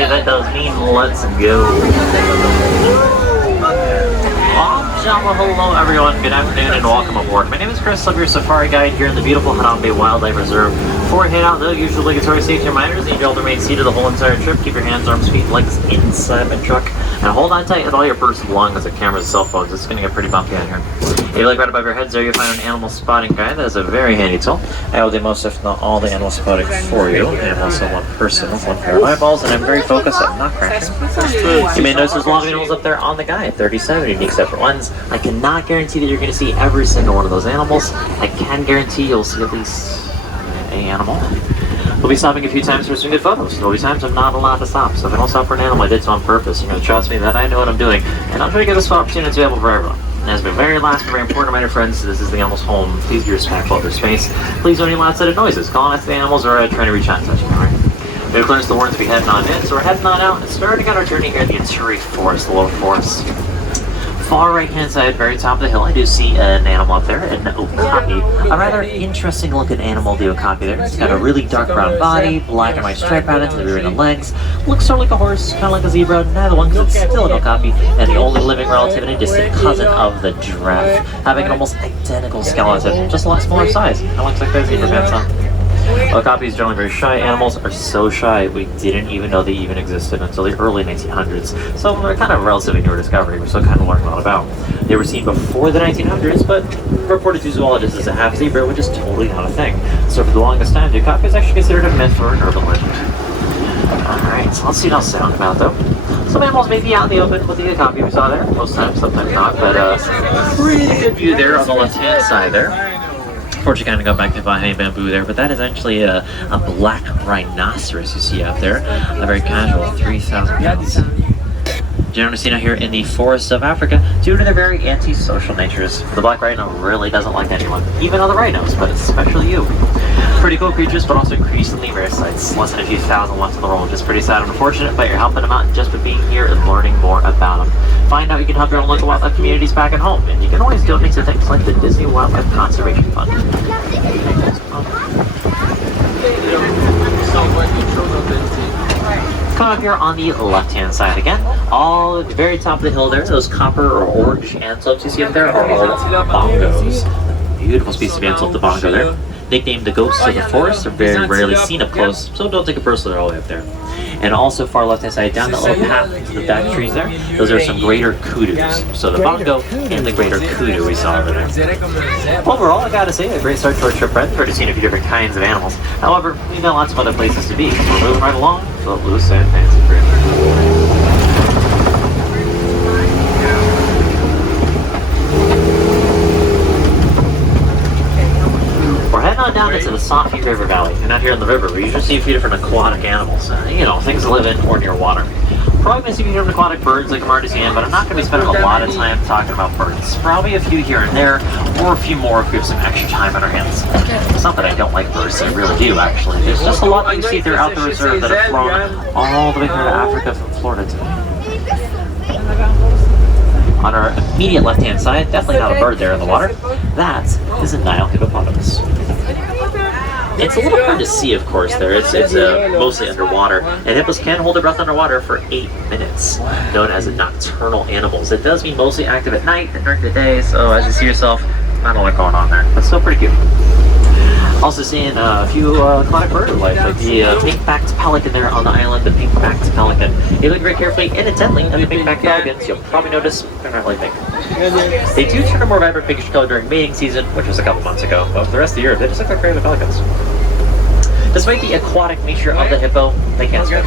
that does mean let's go. Hello everyone, good afternoon and welcome aboard. My name is Chris, I'm your Safari guide here in the beautiful Hudon Bay Wildlife Reserve. Before we head out though, usual obligatory safety reminders: need you all to remain seated the whole entire trip. Keep your hands, arms, feet, legs inside the truck. And hold on tight with all your personal belongings like cameras and cell phones. It's going to get pretty bumpy out here. If you look right above your heads there, you'll find an animal spotting guide. That is a very handy tool. I will do most, if not all, the animal spotting for you. I am also one person with one pair of eyeballs, and I'm very focused at not crashing. You may notice there's a lot of animals up there on the guide. 37 unique separate ones. I cannot guarantee that you're going to see every single one of those animals. I can guarantee you'll see at least an animal. We'll be stopping a few times for some good photos. There'll be times I'm not allowed to stop. So if I don't stop for an animal, I did so on purpose. You're going to trust me that I know what I'm doing. And I'm trying to get this opportunity available for everyone. And as my very last and very important reminder, friends, this is the animal's home. Please be respectful of their space. Please don't even outside noises. Calling out the animals or trying to reach out and touch them, alright? We have clearance the warrants to be heading on in, so we're heading on out and starting on our journey here in the interior forest, the lower forest. Far right hand side, very top of the hill, I do see an animal up there, an okapi. A rather interesting looking animal, the okapi there. It's got a really dark brown body, black and white stripe around it to the rear of the legs. Looks sort of like a horse, kind of like a zebra, neither one because it's still an okapi, and the only living relative and a distant cousin of the giraffe, having an almost identical skeleton, just a lot smaller size. Kind of looks like the zebra pants on. Okapis are generally very shy. Animals are so shy we didn't even know they even existed until the early 1900s. So they're kind of a relatively newer discovery. We're still kind of learning a lot about. They were seen before the 1900s, but reported to zoologists as a half zebra, which is totally not a thing. So for the longest time, the okapi is actually considered a myth or an urban legend. Alright, so let's see what else sound about though. Some animals may be out in the open with the okapi we saw there. Most times, sometimes not, but pretty good view there on the left-hand side there. Unfortunately, kind of got back to behind bamboo there, but that is actually a black rhinoceros you see out there. A very casual 3,000 pounds. Generally seen out here in the forests of Africa due to their very antisocial natures. The black rhino really doesn't like anyone, even other rhinos, but especially you. Pretty cool creatures, but also increasingly rare sights. Less than a few thousand left in the world, which is pretty sad and unfortunate, but you're helping them out just by being here and learning more about them. Find out you can help your own local wildlife communities back at home, and you can always donate to things like the Disney Wildlife Conservation Fund. Come up here on the left-hand side again. All at the very top of the hill there, those copper or orange antelopes you see up there are all bongos. Beautiful species of antelope, the bongo there. Nicknamed the ghosts of the forest, they're very rarely seen up close, so don't take it personally, they're all the way up there. And also far left-hand side, down the little path to the back trees there, those are some greater kudus. So the bongo and the greater kudu we saw over there. Overall, I gotta say, a great start to our trip, friends. We've already seen a few different kinds of animals. However, we've got lots of other places to be. We're moving right along, so loose and fancy free. Down into the Safai River Valley, and out here in the river we usually see a few different aquatic animals, you know, things that live in or near water. Probably going to see a few different aquatic birds like I'm already seeing, but I'm not going to be spending a lot of time talking about birds. Probably a few here and there, or a few more if we have some extra time on our hands. It's not that I don't like birds, I really do actually. There's just a lot that we see throughout the reserve that have flown all the way here to Africa from Florida to on our immediate left-hand side, definitely not a bird there in the water, that is a Nile hippopotamus. It's a little hard to see, of course, there. It's mostly underwater, and hippos can hold their breath underwater for 8 minutes, known as nocturnal animals. It does mean mostly active at night and during the day, so as you see yourself, not a lot going on there, but still pretty cute. Also seeing a few aquatic bird life, like the pink-backed pelican there on the island, the pink-backed pelican. If you look very carefully and intently at the pink-backed pelicans, you'll probably notice they're not really pink. They do turn a more vibrant pinkish color during mating season, which was a couple months ago, but for the rest of the year, they just look like regular pelicans. Despite the aquatic nature of the hippo, they can't swim.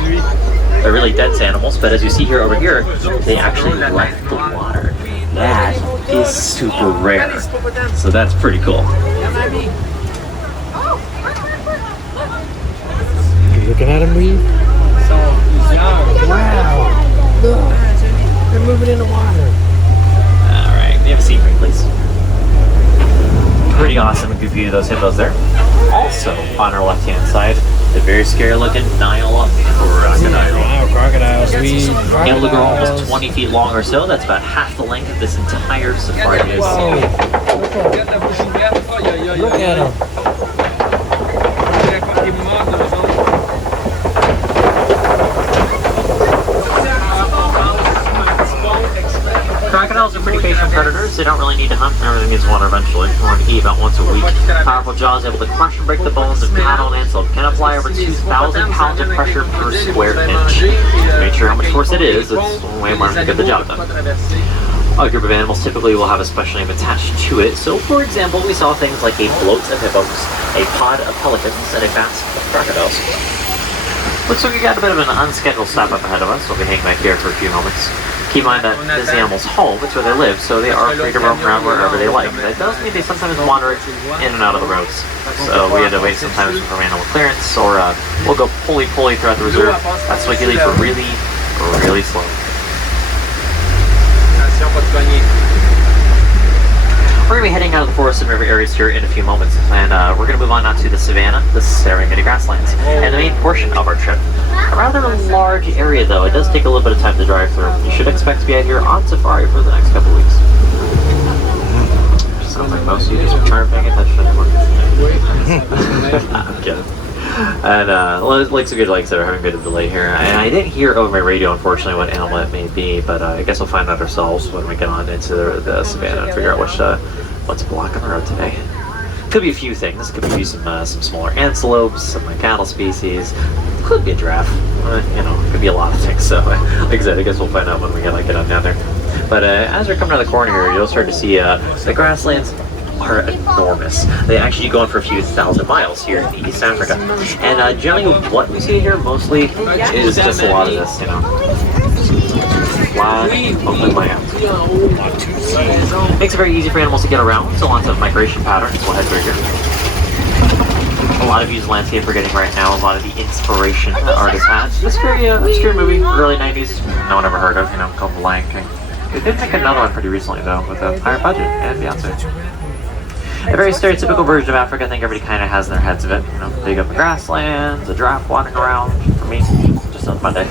They're really dense animals, but as you see here over here, they actually left the water. That is super rare, so that's pretty cool. Looking at him breathe? Wow! Look! They're moving in the water. Alright, we have a seat break, please. Pretty awesome good view of those hippos there. Also, on our left-hand side, the very scary-looking Nile crocodile. Wow, crocodiles. Animals are almost 20 feet long or so. That's about half the length of this entire safari is. Look at him. predators, they don't really need to hunt. Everything needs water eventually. We're going to eat about once a week. Powerful jaws able to crush and break the bones of cattle and antelope. Can apply over 2,000 pounds of pressure per square inch. Make sure how much force it is. It's one way to get the job done. A group of animals typically will have a special name attached to it. So, for example, we saw things like a float of hippos, a pod of pelicans, and a fast of crocodiles. Looks like we got a bit of an unscheduled stop up ahead of us. We'll be hanging back here for a few moments. Keep in mind that this is the animal's home, it's where they live, so they are free to roam around wherever they like. That does mean they sometimes wander in and out of the roads. So we had to wait sometimes for animal clearance, or we'll go pulley throughout the reserve. That's what you leave for really, really slow. We're going to be heading out of the forest and river areas here in a few moments, and we're going to move on now to the savannah, the Serengeti grasslands, and the main portion of our trip. A rather large area though, it does take a little bit of time to drive through. You should expect to be out here on safari for the next couple of weeks. Sounds like most of you just aren't paying attention anymore. I'm kidding. And like I said, we're having a bit of a delay here. And I didn't hear over my radio, unfortunately, what animal it may be, but I guess we'll find out ourselves when we get on into the savannah and figure out what's blocking the road today. Could be a few things. Could be some smaller antelopes, some cattle species. Could be a giraffe. Could be a lot of things. So, like I said, I guess we'll find out when we get on down there. But as we're coming around the corner here, you'll start to see the grasslands are enormous. They actually go on for a few thousand miles here in East Africa. And generally what we see here mostly is just a lot of this, flat, open land. Makes it very easy for animals to get around, so lots of migration patterns. We'll head through here. A lot of views landscape we're getting right now, a lot of the inspiration that artists had. This very obscure movie, early 90s, no one ever heard of, called The Lion King. They did make another one pretty recently though, with a higher budget, and Beyonce. A very stereotypical version of Africa. I think everybody kind of has in their heads of it. Big up the grasslands, a giraffe wandering around. For me, just a fun day.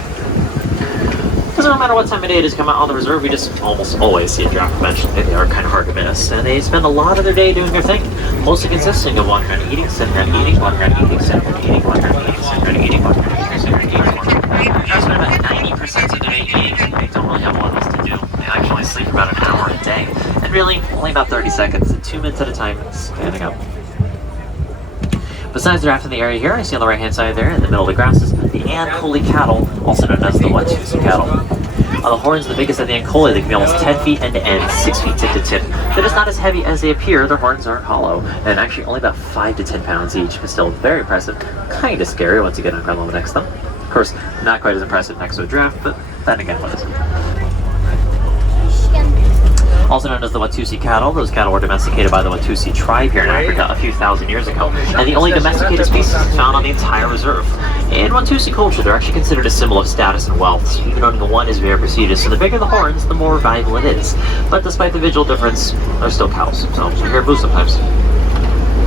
Doesn't matter what time of day it is come out on the reserve, we just almost always see a giraffe eventually. They are kind of hard to miss. And they spend a lot of their day doing their thing, mostly consisting of wandering around eating, sitting around eating, wandering around eating, sitting around eating, wandering around eating, sitting around eating, wandering around eating, sitting around eating, wandering around eating. They spend about 90% of the day eating. They don't really have a lot else to do. They actually sleep about an hour a day. And really, only about 30 seconds, 2 minutes at a time, standing up. Besides the giraffe in the area here, I see on the right-hand side there, in the middle of the grasses, the Ankole cattle, also known as the Watusi cattle. The horns are the biggest of the Ankole. They can be almost 10 feet end to end, 6 feet tip to tip. They're just not as heavy as they appear. Their horns aren't hollow, and actually only about 5 to 10 pounds each, but still very impressive. Kind of scary once you get on ground level next to them. Of course, not quite as impressive next to a giraffe, but then again, what is it? Also known as the Watusi cattle, those cattle were domesticated by the Watusi tribe here in Africa a few thousand years ago, and the only domesticated species found on the entire reserve. In Watusi culture, they're actually considered a symbol of status and wealth, so even owning one is very prestigious, so the bigger the horns, the more valuable it is. But despite the visual difference, they're still cows, so you hear boo sometimes.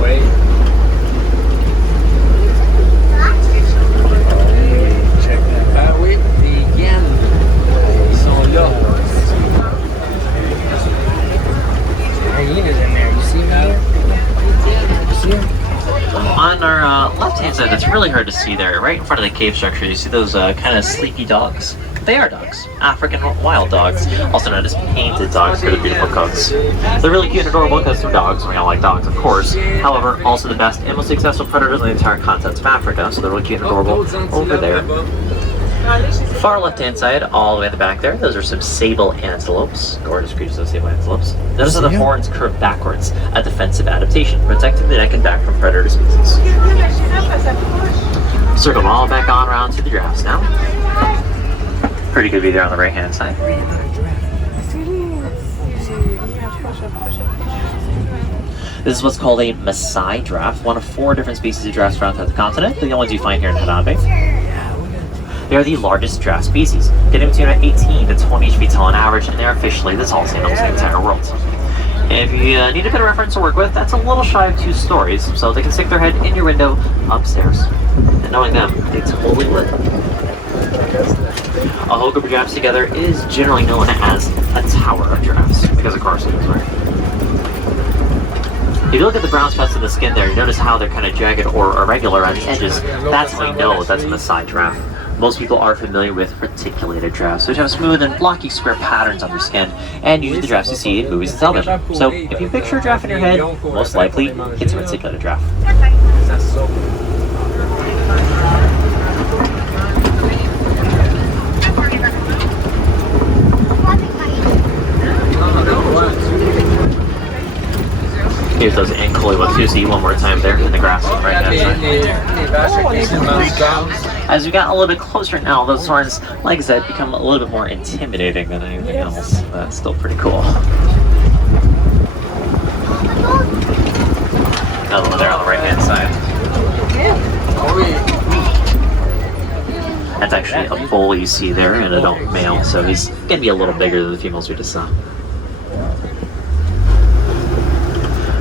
Wait. Check that out. We begin. So low. Hyenas in there. You see me here? You see him? On our left-hand side, it's really hard to see there, right in front of the cave structure, you see those kind of sleepy dogs? They are dogs. African wild dogs, also known as painted dogs for the beautiful coats. They're really cute and adorable because they're dogs, we all like dogs, of course. However, also the best and most successful predators on the entire continent of Africa, so they're really cute and adorable over there. Far left-hand side, all the way in the back there, those are some sable antelopes, gorgeous creatures of sable antelopes. Notice how the horns curve backwards, a defensive adaptation, protecting the neck and back from predator species. Circle them all back on around to the giraffes now. Pretty good view there on the right-hand side. This is what's called a Maasai giraffe, one of 4 different species of giraffes found throughout the continent, the only ones you find here in Harambe. They are the largest giraffe species, getting between 18 to 20 feet tall on average, and they are officially the tallest animals in the entire world. If you need a bit of reference to work with, that's a little shy of 2 stories, so they can stick their head in your window upstairs. And knowing them, they totally would. A whole group of giraffes together is generally known as a tower of giraffes, because of course it is, right? If you look at the brown spots in the skin there, you notice how they're kind of jagged or irregular on the edges. That's how you know that's a Maasai giraffe. Most people are familiar with reticulated giraffes, which have smooth and blocky square patterns on their skin, and usually the giraffes you see in movies and television. So if you picture a giraffe in your head, most likely it's a reticulated giraffe. Here's those ankle Watusi one more time there in the grass right now. As we got a little bit closer now, those horns, like I said, become a little bit more intimidating than anything else. That's still pretty cool. Another one there on the right hand side. That's actually a bull you see there, an adult male, so he's gonna be a little bigger than the females we just saw.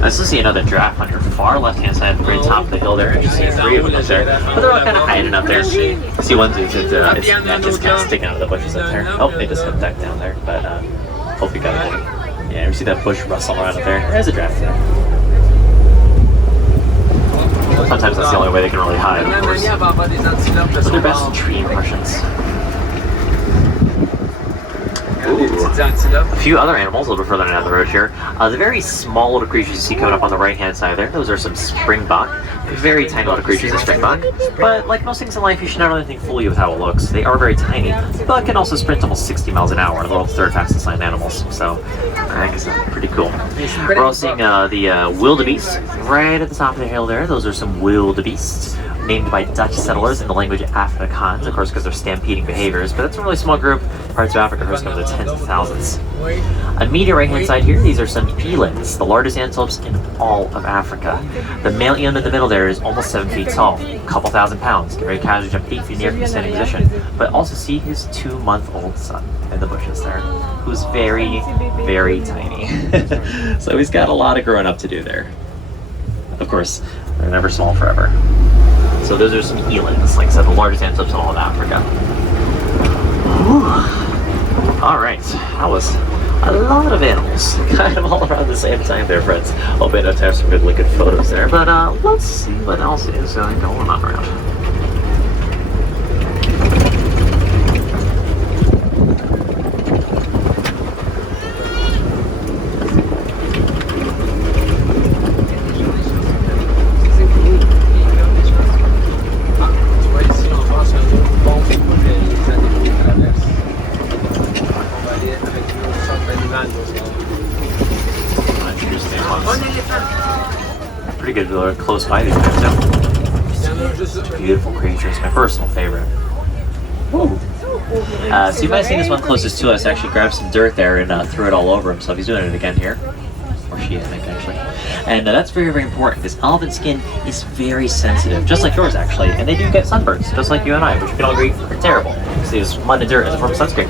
I still see another giraffe on your far left-hand side at the very top of the hill there. I just see 3 of them up there, but they're all kind of hiding up there. See one dude, its neck is kind of sticking out of the bushes up there. Oh, they just hit back down there, but hope you got it. Yeah, you see that bush rustle around up there? There's a giraffe there. Sometimes that's the only way they can really hide, of course. But they're best in tree impressions. Ooh. A few other animals a little bit further down the road here. The very small little creatures you see coming up on the right hand side there, those are some springbok. Very tiny little creatures, the springbok. But like most things in life, you should not really think fully with how it looks. They are very tiny, but can also sprint almost 60 miles an hour, the world's 3rd fastest land animals. So I guess that's pretty cool. We're also seeing the wildebeest right at the top of the hill there. Those are some wildebeests named by Dutch settlers in the language Afrikaans, of course, because they're stampeding behaviors, but that's a really small group. Parts of Africa, herds come to tens of thousands. Immediate right-hand side here, these are some elands, the largest antelopes in all of Africa. The male eland in the middle there is almost 7 feet tall, a couple thousand pounds, can very casually jump 8 feet in the air from a standing position, but also see his 2-month-old son in the bushes there, who's very, very tiny. So he's got a lot of growing up to do there. Of course, they're never small forever. So those are some elands, like I said, the largest antelopes in all of Africa. Alright, that was a lot of animals, kind of all around the same time there, friends. Hope I have some good looking photos there, but let's see what else is going on around. Pretty good to look close by these guys too. Beautiful creatures, my personal favorite. So you might have seen this one closest to us actually grab some dirt there and threw it all over himself. He's doing it again here. Or she is, I think, actually. And that's very, very important because elephant skin is very sensitive, just like yours actually. And they do get sunburns, just like you and I, which we can all agree are terrible. Because they use mud and dirt as a form of sunscreen.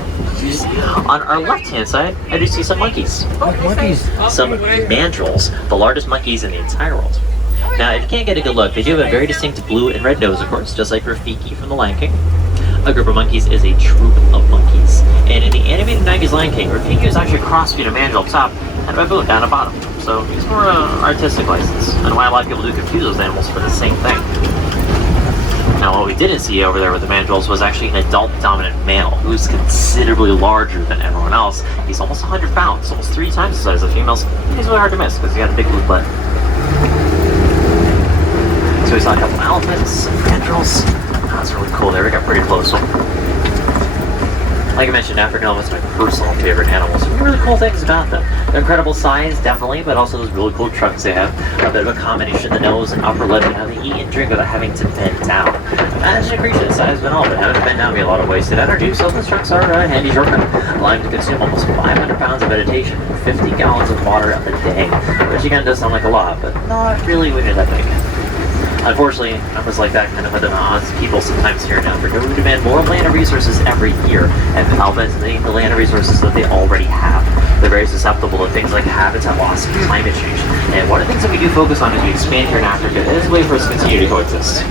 On our left-hand side, I do see some monkeys. Some mandrills, the largest monkeys in the entire world. Now, if you can't get a good look, they do have a very distinct blue and red nose, of course, just like Rafiki from The Lion King. A group of monkeys is a troop of monkeys. And in the animated 90s Lion King, Rafiki is actually a cross between a mandrill up top and a baboon down the bottom. So it's more artistic license, and why a lot of people do confuse those animals for the same thing. Now, what we didn't see over there with the mandrills was actually an adult dominant male who's considerably larger than everyone else. He's almost 100 pounds, almost 3 times the size of females. He's really hard to miss because he got a big blue butt. So we saw a couple elephants, some mandrills. That's really cool there. We got pretty close. Like I mentioned, African elephants are my personal favorite animals. Some really cool things about them. Their incredible size, definitely, but also those really cool trunks they have. A bit of a combination of the nose and upper lip and how they eat and drink without having to bend down. Imagine a creature the size of an elephant having to bend down be a lot of wasted energy, so those trunks are a handy shortcut, allowing them to consume almost 500 pounds of vegetation and 50 gallons of water a day, which again does sound like a lot, but not really when you're that big. Unfortunately, numbers like that kind of put them at odds. People sometimes here in Africa who demand more land and resources every year, and the elephants need the land and resources that they already have. They're very susceptible to things like habitat loss and climate change. And one of the things that we do focus on as we expand here in Africa is a way for us to continue to coexist.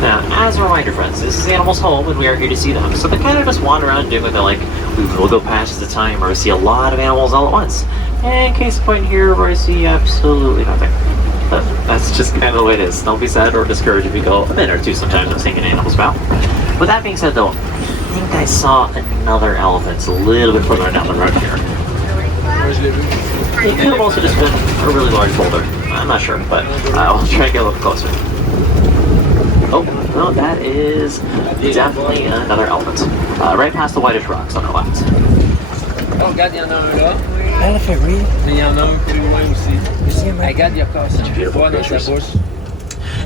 Now, as a reminder, friends, this is the animal's home and we are here to see them. So they kind of just wander around doing what they like. We will go past the time where we see a lot of animals all at once. And case in point here where I see absolutely nothing. But that's just kind of the way it is. Don't be sad or discouraged if you go a minute or two sometimes of seeing an animal's mouth. With that being said though, I think I saw another elephant a little bit further down the road here. It could have also just been a really large boulder. I'm not sure, but I'll try to get a little closer. Oh, no, that is definitely another elephant. Right past the whitish rocks on the left. Oh, regarde, il y en a un là. Elephant, really? Mais il y en a un plus loin aussi. Regarde, il y a encore Such beautiful dans sa creatures. bouche.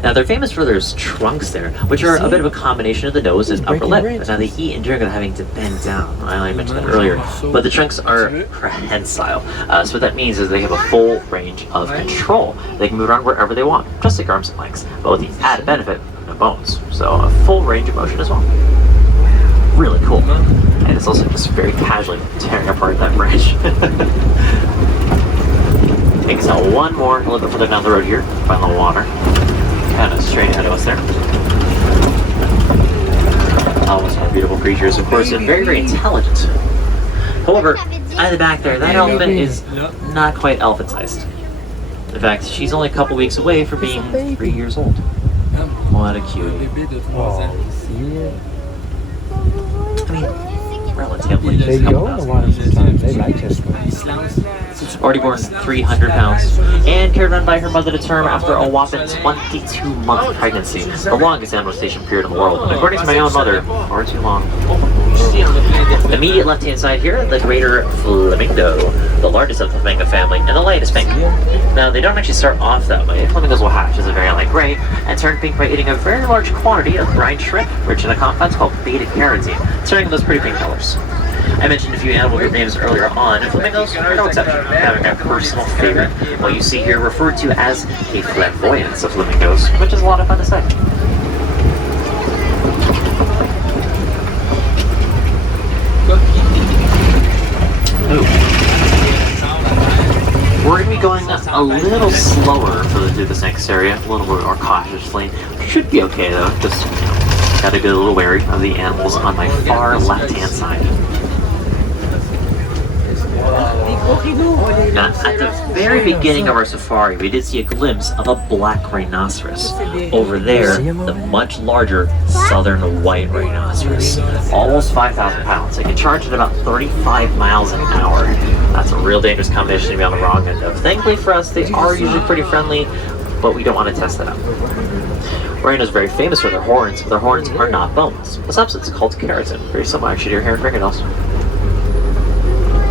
Now they're famous for their trunks there, which are a bit of a combination of the nose and upper lip. Now they eat and drink without having to bend down. I mentioned that earlier. But the trunks are prehensile. So what that means is they have a full range of control. They can move around wherever they want, just like arms and legs, but with the added benefit of bones. So a full range of motion as well. Really cool. And it's also just very casually tearing apart that branch. Take us out one more, a little bit further down the road here, find the water. Kind of straight ahead of us there. Almost more beautiful creatures, of course, and very, very intelligent. However, at the back there, that elephant is not quite elephant-sized. In fact, she's only a couple weeks away from being 3 years old. What a cutie. I mean, relatively. They go in the water sometimes. They like to swim. Already born 300 pounds and carried on by her mother to term after a whopping 22-month pregnancy, the longest animal station period in the world, and according to my own mother, far too long. Immediate left-hand side here, the greater flamingo, the largest of the flamingo family, and the lightest pink. Now, they don't actually start off that way. Flamingos will hatch as a very light gray and turn pink by eating a very large quantity of brine shrimp, rich in a compound called beta-carotene, turning those pretty pink colors. I mentioned a few animal group names earlier on, and flamingos are no exception, having my personal favorite, what you see here referred to as a flamboyance of flamingos, which is a lot of fun to say. Ooh. We're going to be going a little slower through this next area, a little bit more cautiously. Should be okay though, just gotta be a little wary of the animals on my far left-hand side. Now, at the very beginning of our safari, we did see a glimpse of a black rhinoceros. Over there, the much larger southern white rhinoceros. Almost 5,000 pounds. It can charge at about 35 miles an hour. That's a real dangerous combination to be on the wrong end of. Thankfully for us, they are usually pretty friendly, but we don't want to test that out. Rhino is very famous for their horns, but their horns are not bones. A substance called keratin, very similar actually to your hair and fingernails.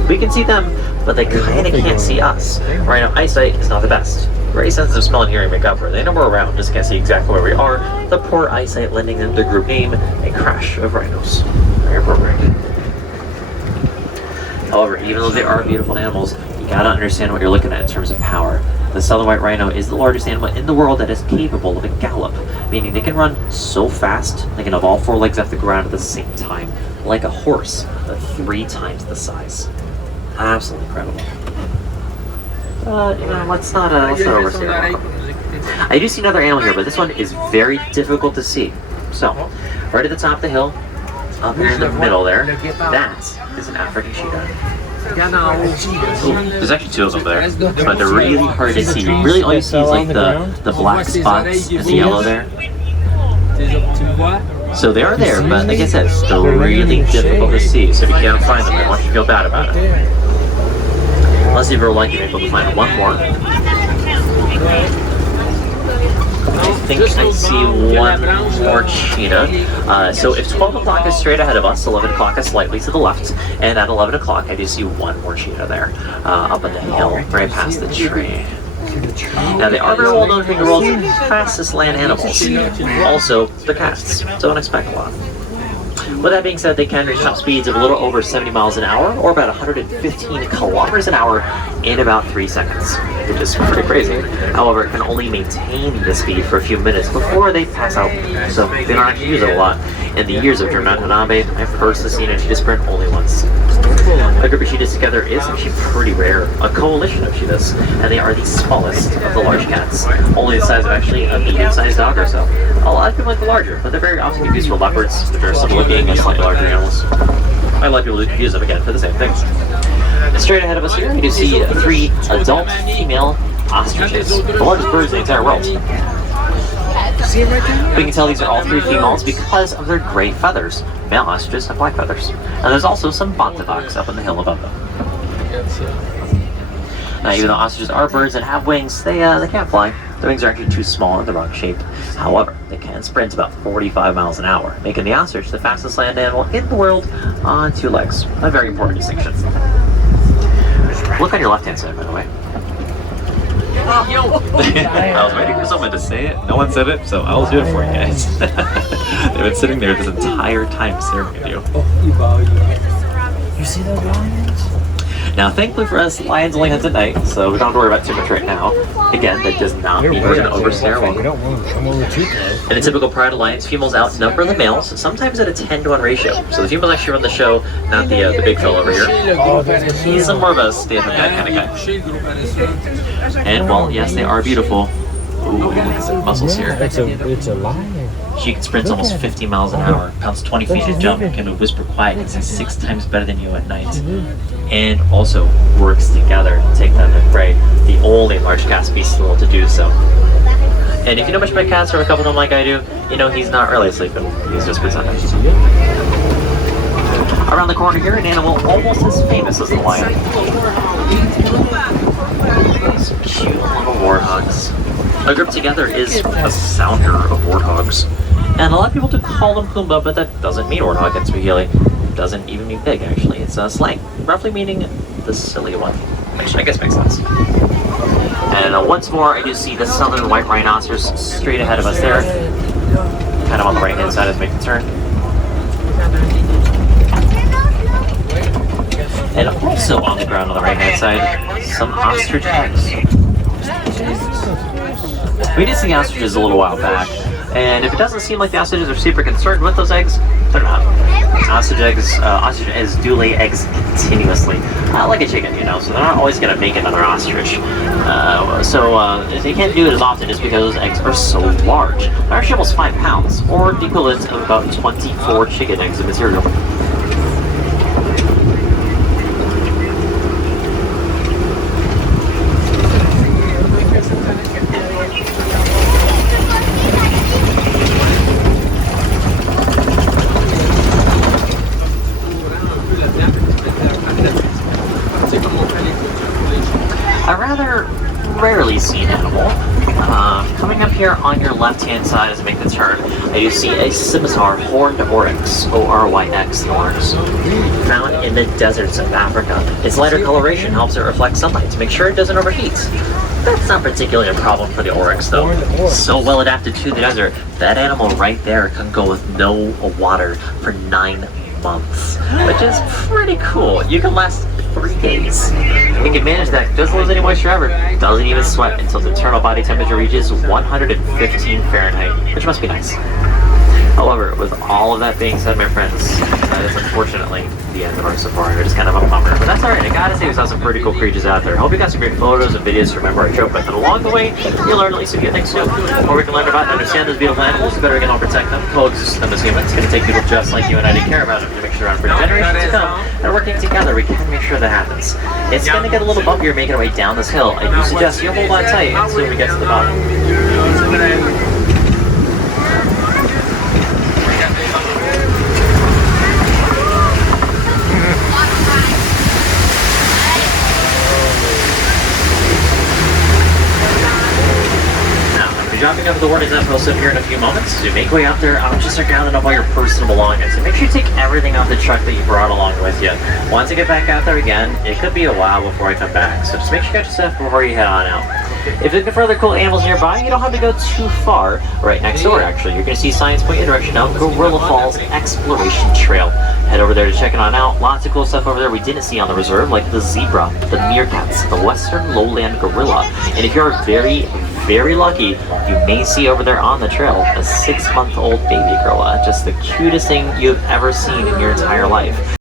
We can see them, but they kind of can't see us. Rhino eyesight is not the best. Very sensitive smell and hearing make up for it. They know we're around, just can't see exactly where we are. The poor eyesight lending them the group name, a crash of rhinos. Very appropriate. However, even though they are beautiful animals, you gotta understand what you're looking at in terms of power. The southern white rhino is the largest animal in the world that is capable of a gallop, meaning they can run so fast they can have all four legs off the ground at the same time, like a horse, but 3 times the size. Absolutely incredible. Let's not overstay our welcome. I do see another animal here, but this one is very difficult to see. So, right at the top of the hill, up in the middle there, that is an African cheetah. Ooh, there's actually 2 of them there, but they're really hard to see. Really, all you see is like the black spots and the yellow there. So they are there, but like I said, still really difficult to see. So if you can't find them, I want you to feel bad about it. Unless you're lucky, maybe we'll find one more. I think I see one more cheetah. So if 12 o'clock is straight ahead of us, 11 o'clock is slightly to the left, and at 11 o'clock I do see one more cheetah there, up on the hill, right past the tree. Now they are very well known for being the world's fastest land animals. Also, the cats. Don't expect a lot. With that being said, they can reach top speeds of a little over 70 miles an hour, or about 115 kilometers an hour in about 3 seconds, which is pretty crazy. However, it can only maintain the speed for a few minutes before they pass out, so they don't actually use it a lot. In the years of German Hanabe, I've personally seen a cheetah sprint only once. A group of cheetahs together is actually pretty rare, a coalition of cheetahs, and they are the smallest of the large cats, only the size of actually a medium-sized dog or so. A lot of people like the larger, but they're very often confused for leopards, which are similar looking and slightly larger animals. I like people who confuse them again for the same things. Straight ahead of us here, we do see 3 adult female ostriches, the largest birds in the entire world. See it right there? We can tell these are all 3 females because of their gray feathers. Male ostriches have black feathers. And there's also some bontavox up on the hill above them. Now, even though ostriches are birds that have wings, they can't fly. Their wings are actually too small and the wrong shape. However, they can sprint about 45 miles an hour, making the ostrich the fastest land animal in the world on 2 legs. A very important distinction. Look on your left-hand side, by the way. I was waiting for someone to say it. No one said it, so I'll do it for you guys. They've been sitting there this entire time staring at you. You see those lions? Now, thankfully for us, lions only hunt at night, so we don't have to worry about too much right now. Again, that does not mean we're going to overstay our We welcome. don't want to come over too close. In a typical pride of lions, females outnumber the males, sometimes at a 10-to-1 ratio. So the females actually run the show, not the big fella over here. He's more of a stand-up guy kind of guy. And while, yes, they are beautiful, ooh, look at the muscles here. It's a lion. She can sprint almost 50 miles an hour, pounds 20 feet to jump, can whisper quiet, and sings 6 times better than you at night. And also works together to take down their prey, the only large cat species in the world to do so. And if you know much about cats, or a couple of them like I do, you know he's not really sleeping, he's just pretending. Around the corner here, an animal almost as famous as the lion. Some cute little warthogs. A group together is a sounder of warthogs. And a lot of people do call them Pumbaa, but that doesn't mean warthog in Swahili. It doesn't even mean big, actually. It's slang, roughly meaning the silly one, which I guess makes sense. And once more, I do see the southern white rhinoceros straight ahead of us there. Kind of on the right-hand side as we make the turn. And also on the ground on the right-hand side, some ostrich eggs. We did see ostriches a little while back, and if it doesn't seem like the ostriches are super concerned with those eggs, they're not. Ostrich eggs do lay eggs continuously, like a chicken, you know, so they're not always going to make another ostrich. If they can't do it as often, it's because those eggs are so large. They're actually almost 5 pounds, or the equivalent of about 24 chicken eggs of material. A rather rarely seen animal. Coming up here on your left-hand side as I make the turn, I do see a scimitar horned oryx, O-R-Y-X, the oryx, found in the deserts of Africa. Its lighter coloration helps it reflect sunlight to make sure it doesn't overheat. That's not particularly a problem for the oryx, though. So well adapted to the desert, that animal right there can go with no water for 9 months, which is pretty cool. You can last 3 days. You can manage that, doesn't lose any moisture ever, doesn't even sweat until the internal body temperature reaches 115 Fahrenheit, which must be nice. However, with all of that being said, my friends, that is unfortunately the end of our safari, which is kind of a bummer. But that's alright, I gotta say we saw some pretty cool creatures out there. Hope you got some great photos and videos to remember our trip with. And along the way, you'll learn at least a few things too. The more we can learn about and understand those beautiful animals, the better we can all protect them, coexist with them as humans. It's gonna take people just like you and I to care about them, to make sure for generations to come, and working together, we can make sure that happens. It's gonna get a little bumpier making our way down this hill. I do suggest you hold on tight until we get to the bottom. Dropping off the warning sign post up here in a few moments. So make way out there, just start gathering up all your personal belongings. And make sure you take everything off the truck that you brought along with you. Once I get back out there again, it could be a while before I come back. So just make sure you got your stuff before you head on out. If you're looking for other cool animals nearby, you don't have to go too far. Right next door, actually, you're going to see signs point your direction out Gorilla Falls Exploration Trail. Head over there to check it on out. Lots of cool stuff over there we didn't see on the reserve, like the zebra, the meerkats, the western lowland gorilla. And if you're very lucky, you may see over there on the trail a 6-month-old baby gorilla. Just the cutest thing you've ever seen in your entire life.